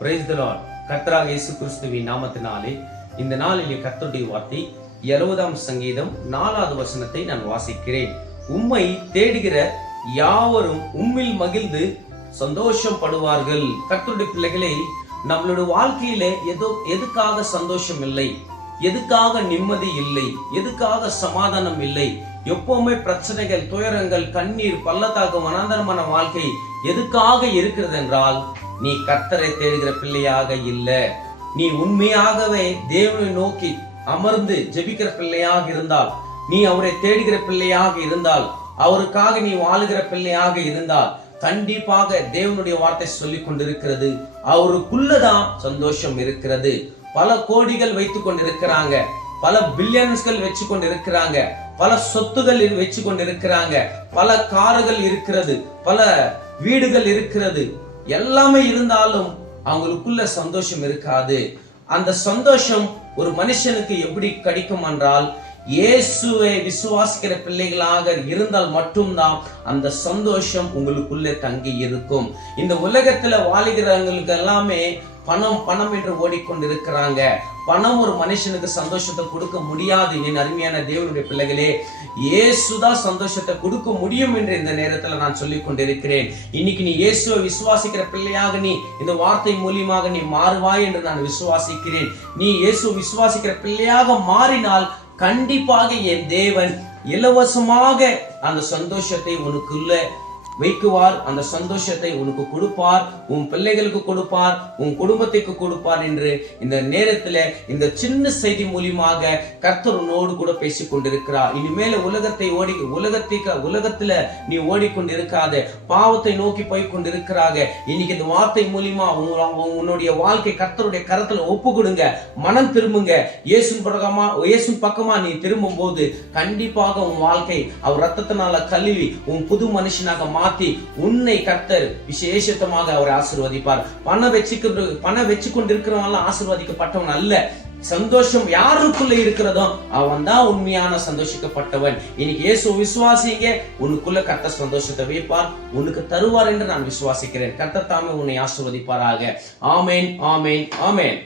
Praise the Lord. கர்த்தராகிய இயேசு கிறிஸ்துவின் நாமத்தினாலே இந்த நாளிலே கர்த்தருடைய வார்த்தை 70ஆம் சங்கீதம் 4வது வசனத்தை நான் வாசிக்கிறேன். உம்மை தேடுகிற யாவரும் உம்மில் மகிழ்ந்து சந்தோஷம் படுவார்கள். கர்த்தருடைய பிள்ளைகளே, நம்மளுடைய வாழ்க்கையில எதுக்காக சந்தோஷம் இல்லை, எதுக்காக நிம்மதி இல்லை, எதுக்காக சமாதானம் இல்லை, எப்பவுமே பிரச்சனைகள், துயரங்கள், கண்ணீர், பள்ளத்தாக்கு, வனாந்தரமான வாழ்க்கை எதுக்காக இருக்கிறது என்றால், நீ கர்த்தரை தேடுகிற பிள்ளையாக இல்ல. நீ உண்மையாகவே தேவனை நோக்கி அமர்ந்து ஜெபிக்கிற பிள்ளையாக இருந்தால், நீ அவரை தேடுகிற பிள்ளையாக இருந்தால், அவருக்காக நீ வாழுகிற பிள்ளையாக இருந்தால், கண்டிப்பாக தேவனுடைய வார்த்தை சொல்லிக் கொண்டிருக்கிறது, அவருக்குள்ளதான் சந்தோஷம் இருக்கிறது. பல கோடிகள் வைத்துக் கொண்டிருக்கிறாங்க, பல பில்லியன்ஸ்கள் வச்சு கொண்டு இருக்கிறாங்க, பல சொத்துகள் வச்சு கொண்டு இருக்கிறாங்க, பல கார்கள் இருக்கிறது, பல வீடுகள் இருக்கிறது, எல்லாமே இருந்தாலும் அவங்களுக்குள்ள சந்தோஷம் இருக்காது. அந்த சந்தோஷம் ஒரு மனுஷனுக்கு எப்படி கிடைக்கும் என்றால், இயேசுவை விசுவாசிக்கிற பிள்ளைகளாக இருந்தால் மட்டும்தான் அந்த சந்தோஷம் உங்களுக்குள்ளே தங்கி இருக்கும். இந்த உலகத்துல வாழுகிறவங்களுக்கு எல்லாமே பணம் பணம் என்று ஓடிக்கொண்டிருக்கிறாங்க. பணம் ஒரு மனுஷனுக்கு சந்தோஷத்தை கொடுக்க முடியாது. என் அருமையான தேவனுடைய பிள்ளைகளே, இயேசுதான் சந்தோஷத்தை கொடுக்க முடியும் என்று இந்த நேரத்துல நான் சொல்லிக் கொண்டிருக்கிறேன். இன்னைக்கு நீ இயேசுவை விசுவாசிக்கிற பிள்ளையாக நீ இந்த வார்த்தை மூலியமாக நீ மாறுவாய் என்று நான் விசுவாசிக்கிறேன். நீ இயேசு விசுவாசிக்கிற பிள்ளையாக மாறினால் கண்டிப்பாக என் தேவன் இலவசமாக அந்த சந்தோஷத்தை உனக்குள்ள வைக்குவார். அந்த சந்தோஷத்தை உனக்கு கொடுப்பார், உன் பிள்ளைகளுக்கு கொடுப்பார், உன் குடும்பத்துக்கு கொடுப்பார் என்று இந்த நேரத்துல இந்த சின்ன செய்தி மூலியமாக கர்த்தர் உன்னோடு கூட பேசிக் கொண்டிருக்கிறார். இனிமேல உலகத்துல நீ ஓடிக்கொண்டிருக்காத, பாவத்தை நோக்கி போய் கொண்டிருக்கிறாங்க. இன்னைக்கு இந்த வார்த்தை மூலியமா உன்னுடைய வாழ்க்கை கர்த்தருடைய கரத்துல ஒப்பு கொடுங்க, மனம் திரும்புங்க. இயேசு பக்கமா நீ திரும்பும் போது கண்டிப்பாக உன் வாழ்க்கை அவர் ரத்தத்தினால கழுவி உன் புது மனுஷனாக மாற்றி உன்னை கர்த்தர் விசேஷமாக அவர் ஆசீர்வதிப்பார். பணம் வச்சு கொண்டிருக்கிறவன் ஆசீர்வதிக்கப்பட்டவன் அல்ல. சந்தோஷம் யாருக்குள்ள இருக்கிறதோ அவன் தான் உண்மையான சந்தோஷிக்கப்பட்டவன். இன்னைக்கு இயேசு விசுவாசிங்க, உனக்குள்ள கர்த்தர் சந்தோஷத்தை வைப்பார், உனக்கு தருவார் என்று நான் விசுவாசிக்கிறேன். கர்த்தர் தாமே உன்னை ஆசீர்வதிப்பாராக. ஆமேன், ஆமேன், ஆமேன்.